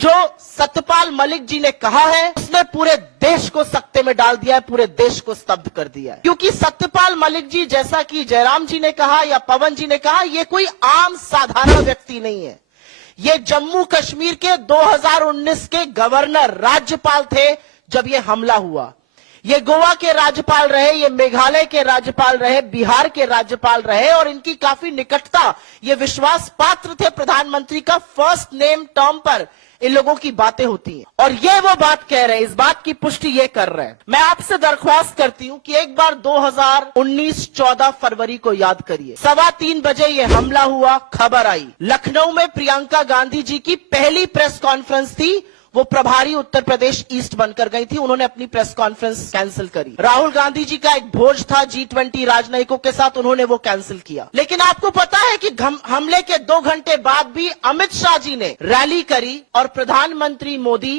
जो सत्यपाल मलिक जी ने कहा है उसने पूरे देश को सकते में डाल दिया है, पूरे देश को स्तब्ध कर दिया है। क्योंकि सत्यपाल मलिक जी, जैसा कि जयराम जी ने कहा या पवन जी ने कहा, ये कोई आम साधारण व्यक्ति नहीं है। ये जम्मू कश्मीर के 2019 के गवर्नर, राज्यपाल थे जब ये हमला हुआ। ये गोवा के राज्यपाल रहे, ये मेघालय के राज्यपाल रहे, बिहार के राज्यपाल रहे, और इनकी काफी निकटता, ये विश्वास पात्र थे प्रधानमंत्री का। फर्स्ट नेम टर्म पर इन लोगों की बातें होती हैं और ये वो बात कह रहे हैं, इस बात की पुष्टि ये कर रहे हैं। मैं आपसे दरख्वास्त करती हूं कि एक बार 2019 14 फरवरी को याद करिए। 3:15 बजे ये हमला हुआ, खबर आई। लखनऊ में प्रियंका गांधी जी की पहली प्रेस कॉन्फ्रेंस थी, वो प्रभारी उत्तर प्रदेश ईस्ट बनकर गई थी, उन्होंने अपनी प्रेस कॉन्फ्रेंस कैंसिल करी। राहुल गांधी जी का एक भोज था G20 राजनयिकों के साथ, उन्होंने वो कैंसिल किया। लेकिन आपको पता है कि हमले के 2 घंटे बाद भी अमित शाह जी ने रैली करी और प्रधानमंत्री मोदी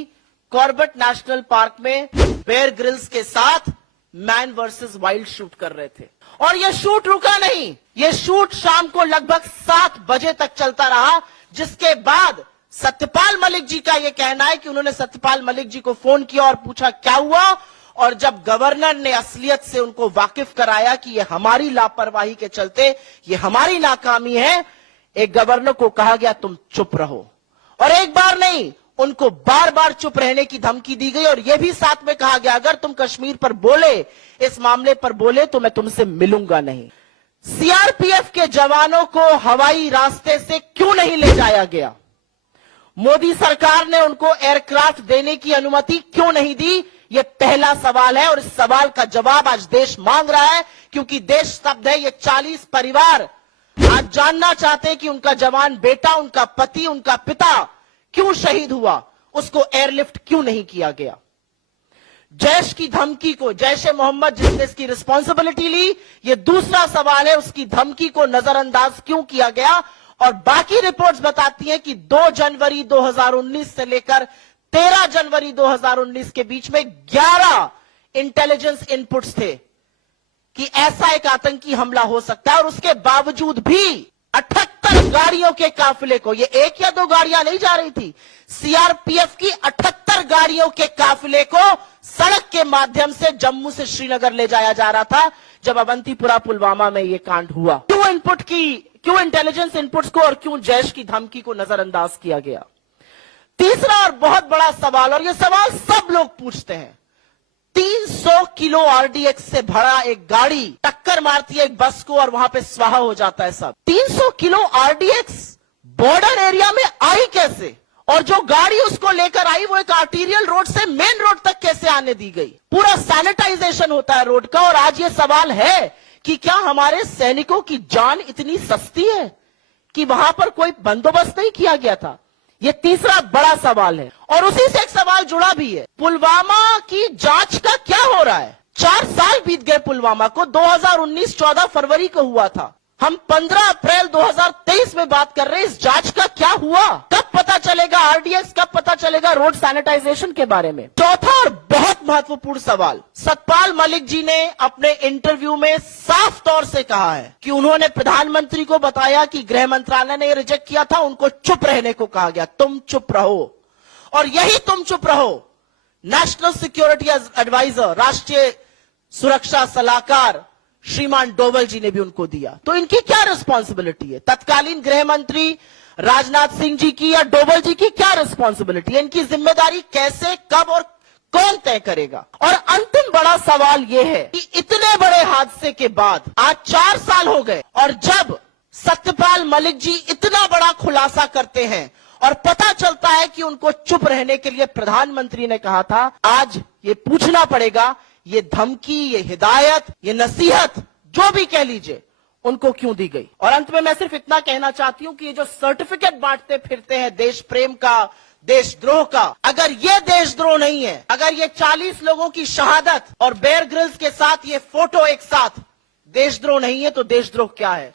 कॉर्बेट नेशनल पार्क में बेयर ग्रिल्स के साथ मैन वर्सेस वाइल्ड शूट कर रहे थे। और ये शूट रुका नहीं, ये शूट शाम को लगभग 7 बजे तक चलता रहा, जिसके बाद सत्यपाल मलिक जी का यह कहना है कि उन्होंने सत्यपाल मलिक जी को फोन किया और पूछा क्या हुआ, और जब गवर्नर ने असलियत से उनको वाकिफ कराया कि यह हमारी लापरवाही के चलते, ये हमारी नाकामी है, एक गवर्नर को कहा गया तुम चुप रहो। और एक बार नहीं, उनको बार बार चुप रहने की धमकी दी गई और यह भी साथ में कहा गया अगर तुम कश्मीर पर बोले, इस मामले पर बोले, तो मैं तुमसे मिलूंगा नहीं। सीआरपीएफ के जवानों को हवाई रास्ते से क्यों नहीं ले जाया गया? मोदी सरकार ने उनको एयरक्राफ्ट देने की अनुमति क्यों नहीं दी? यह पहला सवाल है और इस सवाल का जवाब आज देश मांग रहा है, क्योंकि देश स्तब्ध है। ये 40 परिवार आज जानना चाहते हैं कि उनका जवान बेटा, उनका पति, उनका पिता क्यों शहीद हुआ, उसको एयरलिफ्ट क्यों नहीं किया गया? जैश की धमकी को, जैश-ए मोहम्मद जिसने इसकी रिस्पॉन्सिबिलिटी ली, यह दूसरा सवाल है, उसकी धमकी को नजरअंदाज क्यों किया गया? और बाकी रिपोर्ट्स बताती हैं कि 2 जनवरी 2019 से लेकर 13 जनवरी 2019 के बीच में 11 इंटेलिजेंस इनपुट्स थे कि ऐसा एक आतंकी हमला हो सकता है, और उसके बावजूद भी 78 गाड़ियों के काफिले को, ये 1 या 2 गाड़ियां नहीं जा रही थी, सीआरपीएफ की 78 गाड़ियों के काफिले को सड़क के माध्यम से जम्मू से श्रीनगर ले जाया जा रहा था जब अवंतीपुरा पुलवामा में यह कांड हुआ। क्यों इंटेलिजेंस इनपुट्स को और क्यों जैश की धमकी को नजरअंदाज किया गया? तीसरा और बहुत बड़ा सवाल, और यह सवाल सब लोग पूछते हैं, 300 किलो आरडीएक्स से भरा एक गाड़ी टक्कर मारती है एक बस को और वहां पे स्वाहा हो जाता है सब। 300 किलो आरडीएक्स बॉर्डर एरिया में आई कैसे? और जो गाड़ी उसको लेकर आई वो एक आर्टीरियल रोड से मेन रोड तक कैसे आने दी गई? पूरा सैनिटाइजेशन होता है रोड का। और आज ये सवाल है कि क्या हमारे सैनिकों की जान इतनी सस्ती है कि वहां पर कोई बंदोबस्त नहीं किया गया था? यह तीसरा बड़ा सवाल है। और उसी से एक सवाल जुड़ा भी है, पुलवामा की जांच का क्या हो रहा है? 4 साल बीत गए पुलवामा को, 2019 14 फरवरी को हुआ था, हम 15 अप्रैल 2023 में बात कर रहे हैं। इस जांच का क्या हुआ? कब पता चलेगा आरडीएक्स, कब पता चलेगा रोड सैनिटाइजेशन के बारे में? चौथा और बहुत महत्वपूर्ण सवाल, सत्यपाल मलिक जी ने अपने इंटरव्यू में साफ तौर से कहा है कि उन्होंने प्रधानमंत्री को बताया कि गृह मंत्रालय ने रिजेक्ट किया था, उनको चुप रहने को कहा गया, तुम चुप रहो। और यही तुम चुप रहो नेशनल सिक्योरिटी एडवाइजर, राष्ट्रीय सुरक्षा सलाहकार श्रीमान डोवल जी ने भी उनको दिया। तो इनकी क्या रिस्पॉन्सिबिलिटी है? तत्कालीन गृह मंत्री राजनाथ सिंह जी की या डोवल जी की क्या रिस्पॉन्सिबिलिटी है? इनकी जिम्मेदारी कैसे, कब और कौन तय करेगा? और अंतिम बड़ा सवाल यह है कि इतने बड़े हादसे के बाद आज 4 साल हो गए, और जब सत्यपाल मलिक जी इतना बड़ा खुलासा करते हैं और पता चलता है कि उनको चुप रहने के लिए प्रधानमंत्री ने कहा था, आज ये पूछना पड़ेगा, ये धमकी, ये हिदायत, ये नसीहत, जो भी कह लीजिए, उनको क्यों दी गई? और अंत में मैं सिर्फ इतना कहना चाहती हूं कि ये जो सर्टिफिकेट बांटते फिरते हैं देश प्रेम का, देशद्रोह का, अगर ये देशद्रोह नहीं है, अगर ये 40 लोगों की शहादत और बेयर ग्रिल्स के साथ ये फोटो एक साथ देशद्रोह नहीं है, तो देशद्रोह क्या है?